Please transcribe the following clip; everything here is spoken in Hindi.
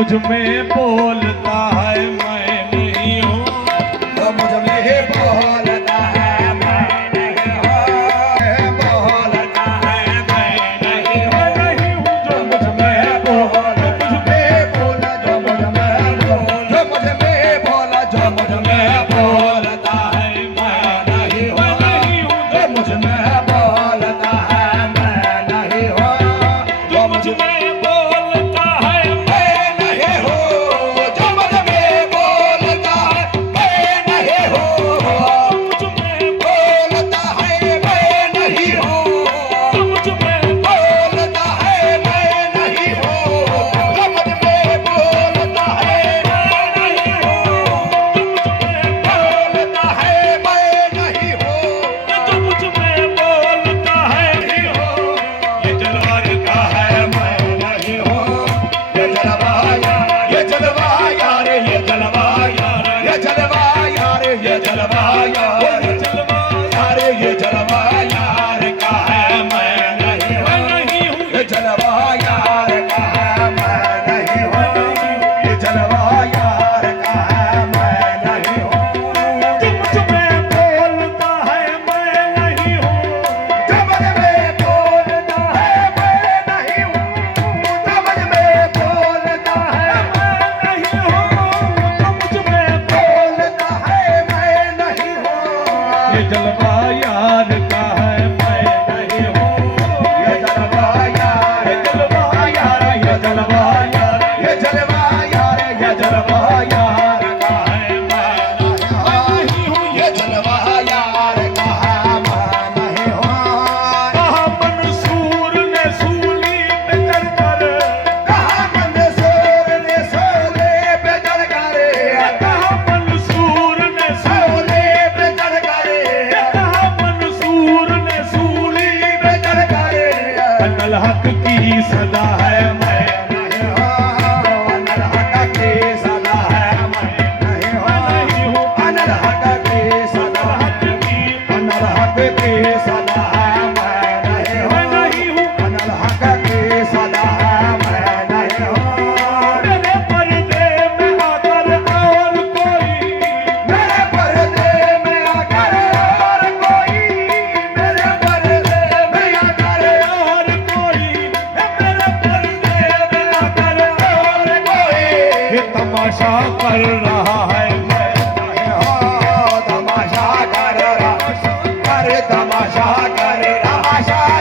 मुझ में बोलता है मैं नहीं हूँ, जो मुझ में बोलता है मैं नहीं हूँ, बोलता है मैं नहीं हूँ, जो मुझ में बोल, मुझ में बोला, जो मुझ में बोल, जो मुझ में बोला, जो मुझ में बोलता है मैं नहीं हूँ, जो मुझ में बोलता है मैं नहीं हूँ, जो मुझ में बोलता है मैं नहीं हूँ, जो मुझ में बोलता है मैं नहीं हूँ, मुझ में बोलता है मैं नहीं हूँ, जो मुझ में बोलता है मैं नहीं हूँ, जो मुझ में बोलता है मैं नहीं हूँ, बोलता है मैं नहीं हूँ, जो मुझ में बोलता है नहीं हूँ, ये जलवा का है मैं नहीं हूँ, ये जलवा यार, ये जलवा यार, ये जलवा यार, ये जलवा यार, ये जलवा यार, ये जलवा यार, ये जलवा यार का है मैं नहीं हूँ, ये जलवा यार का है मैं नहीं हूँ, ये जलवा यार का है मैं नहीं हूँ, जो मुझ में बोलता है मैं नहीं हूँ, जब में बोलता है मैं नहीं हूँ, जब में बोलता है मैं नहीं हूँ, जो मुझ में बोलता है मैं नहीं हूँ, ये जलवा यार का है मैं नहीं हूँ, ये जलवा यार, ये जलवा यार, ये जलवा यार, ये जलवा यार, ये जलवा यार का है मैं नहीं हूँ, ये जलवा यार का है मैं नहीं हूँ, कहा मंसूर ने सूली पे चढ़कर, कहा मंसूर ने सोले पे चढ़ कर, कहा मंसूर ने सोले पे चढ़ कर, कहा मंसूर ने सूली पे चढ़ कर, अनल हक की सदा है मैं नहीं हूँ, अनल हक की सदा है मैं नहीं हूँ, अनल हक की सदा हक की अनल हक की सदा है मैं नहीं हूँ, अनल हक की सदा है मैं नहीं हूँ, मेरे पर्दे में आकर और कोई, मेरे पर्दे में आकर और कोई, मेरे पर्दे में आकर और कोई, मेरे पर्दे में आकर और कोई, ये तमाशा कर रहा है मैं नहीं हूँ, तमाशा कर रहा, कर तमाशा कर रहा,